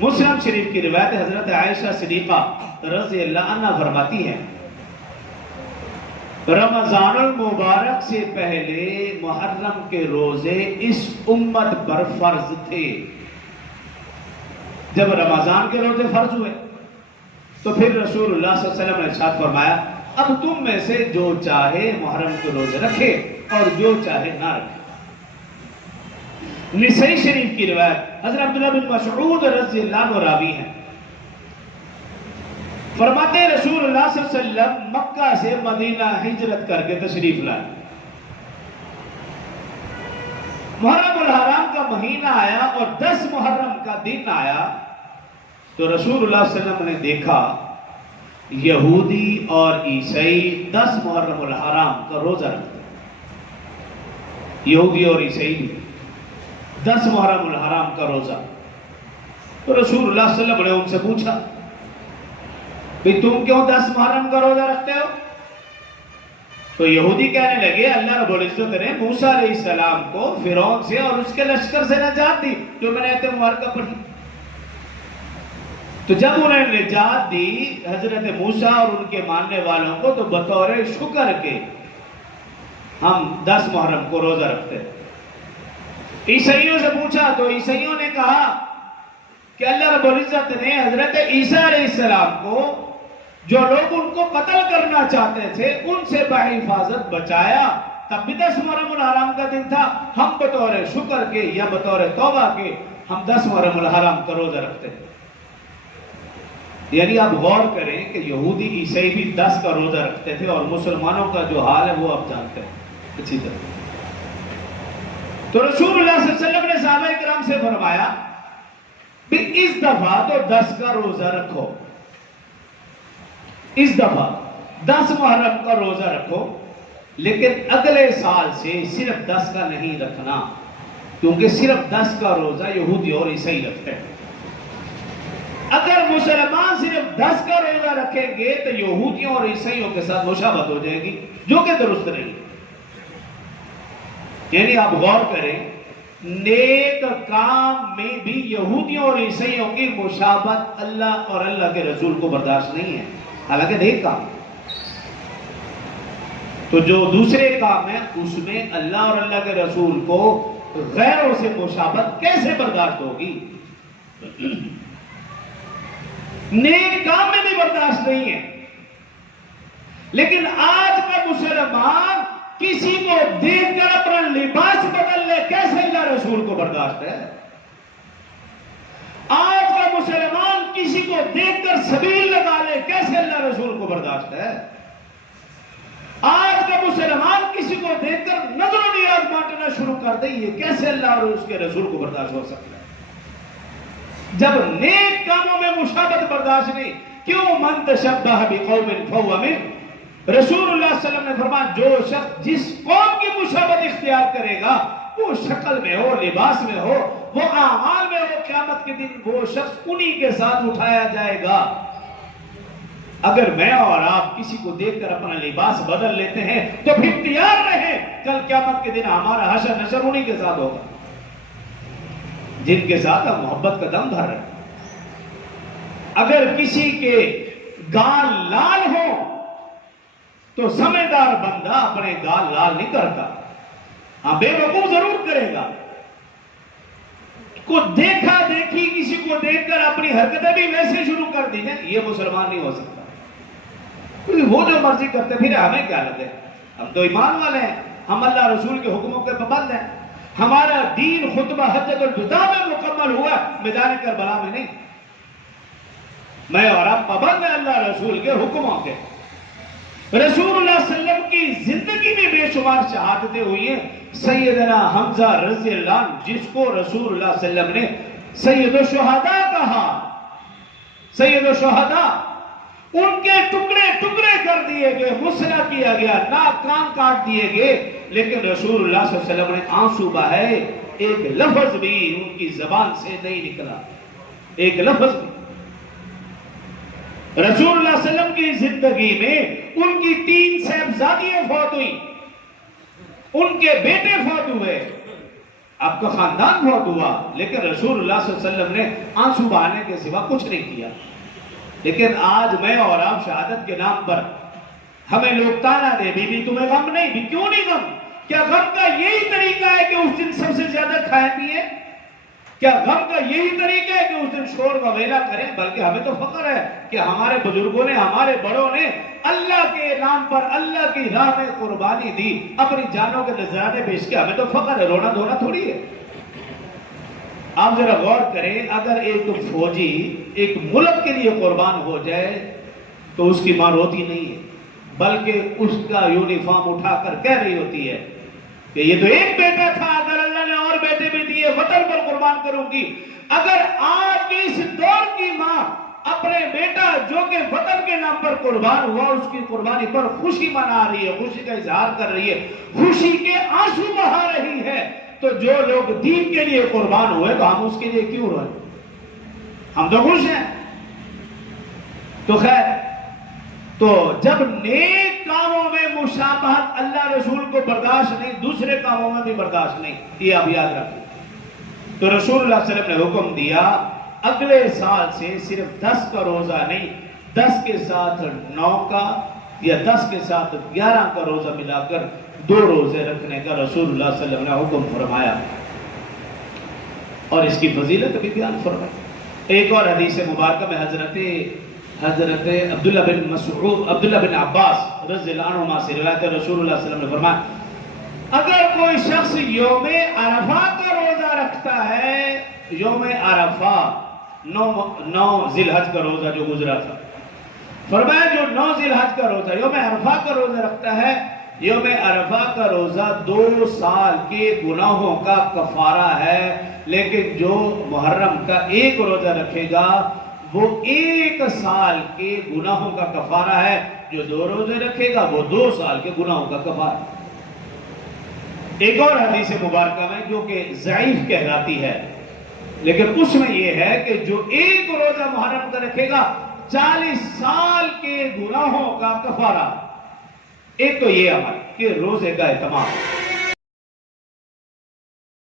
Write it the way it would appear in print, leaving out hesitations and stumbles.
مسلم شریف کی روایت حضرت عائشہ صدیقہ رضی اللہ عنہ فرماتی ہے رمضان المبارک سے پہلے محرم کے روزے اس امت پر فرض تھے۔ جب رمضان کے روزے فرض ہوئے تو پھر رسول اللہ صلی اللہ علیہ وسلم نے ارشاد فرمایا اب تم میں سے جو چاہے محرم کے روزے رکھے اور جو چاہے نہ رکھے۔ نسائی شریف کی روایت حضرت عبداللہ بن مسعود رضی اللہ عنہ راوی ہیں، فرماتے ہیں رسول اللہ صلی اللہ علیہ وسلم مکہ سے مدینہ ہجرت کر کے تشریف لائے۔ محرم الحرام کا مہینہ آیا اور 10 محرم کا دن آیا تو رسول اللہ صلی اللہ علیہ وسلم نے دیکھا یہودی اور عیسائی 10 محرم الحرام کا روزہ رکھتے ہیں۔ یہودی اور عیسائی 10 محرم الحرام کا روزہ۔ تو رسول اللہ صلی اللہ علیہ وسلم نے ان سے پوچھا کہ تم کیوں 10 محرم کا روزہ رکھتے ہو؟ تو یہودی کہنے لگے اللہ رب العزت نے موسیٰ علیہ السلام کو فرعون سے اور اس کے لشکر سے نجات دی، جو میں نے آیت مبارکہ پڑھی۔ تو جب انہیں نجات دی حضرت موسیٰ اور ان کے ماننے والوں کو، تو بطور شکر کے ہم 10 محرم کو روزہ رکھتے ہیں۔ عیسائیوں سے پوچھا تو عیسائیوں نے کہا کہ اللہ رب العزت نے حضرت عیسیٰ علیہ السلام کو جو لوگ ان کو قتل کرنا چاہتے تھے ان سے بحفاظت بچایا، تب بھی 10 محرم الحرام کا دن تھا، ہم بطور شکر کے یا بطور توبہ کے ہم 10 محرم الحرام کا روزہ رکھتے ہیں۔ یعنی آپ غور کریں کہ یہودی عیسائی بھی 10 کا روزہ رکھتے تھے اور مسلمانوں کا جو حال ہے وہ آپ جانتے ہیں اچھی طرح۔ تو رسول اللہ صلی اللہ علیہ وسلم نے صحابہ کرام سے فرمایا کہ اس دفعہ تو 10 کا روزہ رکھو، اس دفعہ 10 محرم کا روزہ رکھو، لیکن اگلے سال سے صرف 10 کا نہیں رکھنا، کیونکہ صرف 10 کا روزہ یہودی اور عیسائی رکھتے ہیں۔ اگر مسلمان صرف 10 کا روزہ رکھیں گے تو یہودیوں اور عیسائیوں کے ساتھ مشابہت ہو جائے گی، جو کہ درست نہیں۔ یعنی آپ غور کریں نیک کام میں بھی یہودیوں اور عیسائیوں کی مشابہت اللہ اور اللہ کے رسول کو برداشت نہیں ہے، حالانکہ نیک کام۔ تو جو دوسرے کام ہیں اس میں اللہ اور اللہ کے رسول کو غیروں سے مشابہت کیسے برداشت ہوگی؟ نیک کام میں بھی برداشت نہیں ہے۔ لیکن آج کا مسلمان کسی کو دیکھ کر اپنا لباس بدل لے، کیسے اللہ رسول کو برداشت ہے؟ آج کا مسلمان کسی کو دیکھ کر سبیل لگا لے، کیسے اللہ رسول کو برداشت ہے؟ آج کا مسلمان کسی کو دیکھ کر نظر و نیاز بانٹنا شروع کر دے، یہ کیسے اللہ اور اس کے رسول کو برداشت ہو سکتا ہے؟ جب نیک کاموں میں مشابہت برداشت نہیں، کیوں من تشبہ بقوم فہو منہم، رسول اللہ صلی اللہ علیہ وسلم نے فرمایا جو شخص جس قوم کی مشابہت اختیار کرے گا، وہ شکل میں ہو، لباس میں ہو، وہ اعمال میں ہو، قیامت کے دن وہ شخص انہی کے ساتھ اٹھایا جائے گا۔ اگر میں اور آپ کسی کو دیکھ کر اپنا لباس بدل لیتے ہیں تو پھر تیار رہیں، کل قیامت کے دن ہمارا حشر نشر انہی کے ساتھ ہوگا جن کے ساتھ ہم محبت کا دم بھر رہے ہیں۔ اگر کسی کے گال لال ہو تو سمجھدار بندہ اپنے گال لال نہیں کرتا، ہاں بے وقوف ضرور کرے گا۔ کو دیکھا دیکھی کسی کو دیکھ کر اپنی حرکتیں بھی ویسے شروع کر دی ہیں، یہ مسلمان نہیں ہو سکتا۔ وہ جو مرضی کرتے پھر ہمیں کیا لگے؟ ہم تو ایمان والے ہیں، ہم اللہ رسول کے حکموں کے پابند ہیں، ہمارا دین خطبہ حجت الوداع میں مکمل ہوا، میدان کربلا میں نہیں۔ میں اور آپ پابند ہیں اللہ رسول کے حکموں کے۔ رسول اللہ صلی اللہ علیہ وسلم کی زندگی میں بے شمار شہادتیں ہوئی ہیں۔ سیدنا حمزہ رضی اللہ عنہ جس کو رسول اللہ صلی اللہ علیہ وسلم نے سید الشہداء کہا، سید الشہداء، ان کے ٹکڑے ٹکڑے کر دیے گئے، مسلا کیا گیا، ناک کان کاٹ دیے گئے، لیکن رسول اللہ صلی اللہ علیہ وسلم نے آنسو بہائے، ایک لفظ بھی ان کی زبان سے نہیں نکلا، ایک لفظ بھی۔ رسول اللہ صلی اللہ علیہ وسلم کی زندگی میں ان کی 3 صاحبزادیاں فوت ہوئی، ان کے بیٹے فوت ہوئے۔ آپ کا خاندان بہت ہوا، لیکن رسول اللہ صلی اللہ علیہ وسلم نے آنسو بہانے کے سوا کچھ نہیں کیا۔ لیکن آج میں اور آپ شہادت کے نام پر ہمیں لوگ تانا دے، بی بی تمہیں غم نہیں، بھی کیوں نہیں غم؟ کیا غم کا یہی طریقہ ہے کہ اس دن سب سے زیادہ کھائے پیے؟ کیا غم کا یہی طریقہ ہے کہ اس دن شور وغیرہ کریں؟ بلکہ ہمیں تو فخر ہے کہ ہمارے بزرگوں نے، ہمارے بڑوں نے اللہ کے نام پر، اللہ کی راہ میں قربانی دی، اپنی جانوں کے نذرانے پیش کیا، ہمیں تو فخر ہے، رونا دھونا تھوڑی ہے۔ آپ ذرا غور کریں، اگر ایک فوجی ایک ملک کے لیے قربان ہو جائے تو اس کی ماں روتی نہیں ہے، بلکہ اس کا یونیفارم اٹھا کر کہہ رہی ہوتی ہے کہ یہ تو ایک بیٹا تھا، اگر اللہ نے اور بیٹے بھی دیے وطن پر قربان کروں گی۔ اگر آج کے اس دور کی ماں اپنے بیٹا جو کہ وطن کے نام پر قربان ہوا، اس کی قربانی پر خوشی منا رہی ہے، خوشی کا اظہار کر رہی ہے، خوشی کے آنسو بہا رہی ہے، تو جو لوگ دین کے لیے قربان ہوئے تو ہم اس کے لیے کیوں روئیں؟ ہم تو خوش ہیں۔ تو خیر، تو جب نیک کاموں میں مشابہت اللہ رسول کو برداشت نہیں، دوسرے کاموں میں بھی برداشت نہیں، یہ آپ یاد رکھیں۔ تو رسول اللہ صلی اللہ علیہ وسلم نے حکم دیا اگلے سال سے صرف 10 کا روزہ نہیں، 10 کے ساتھ 9 کا یا 10 کے ساتھ 11 کا روزہ ملا کر 2 روزے رکھنے کا رسول اللہ صلی اللہ علیہ وسلم نے حکم فرمایا، اور اس کی فضیلت بھی بیان فرمائی۔ ایک اور حدیث مبارکہ میں حضرت عبداللہ بن عباس رضی اللہ عنہما سے روایت ہے، رسول اللہ صلی اللہ علیہ وسلم نے فرمایا اگر کوئی شخص یوم عرفہ کا روزہ رکھتا ہے، یوم عرفہ 9 ذی الحج کا روزہ جو گزرا تھا، فرمایا جو 9 ذی الحج کا روزہ یوم عرفہ کا روزہ رکھتا ہے، یوم عرفہ کا روزہ 2 سال کے گناہوں کا کفارہ ہے، لیکن جو محرم کا 1 روزہ رکھے گا وہ 1 سال کے گناہوں کا کفارہ ہے، جو 2 روزے رکھے گا وہ 2 سال کے گناہوں کا کفارہ ہے۔ ایک اور حدیث مبارکہ میں جو کہ ضعیف کہلاتی ہے، لیکن اس میں یہ ہے کہ جو 1 روزہ محرم کا رکھے گا 40 سال کے گناہوں کا کفارہ۔ ایک تو یہ عمل کہ روزے کا اہتمام،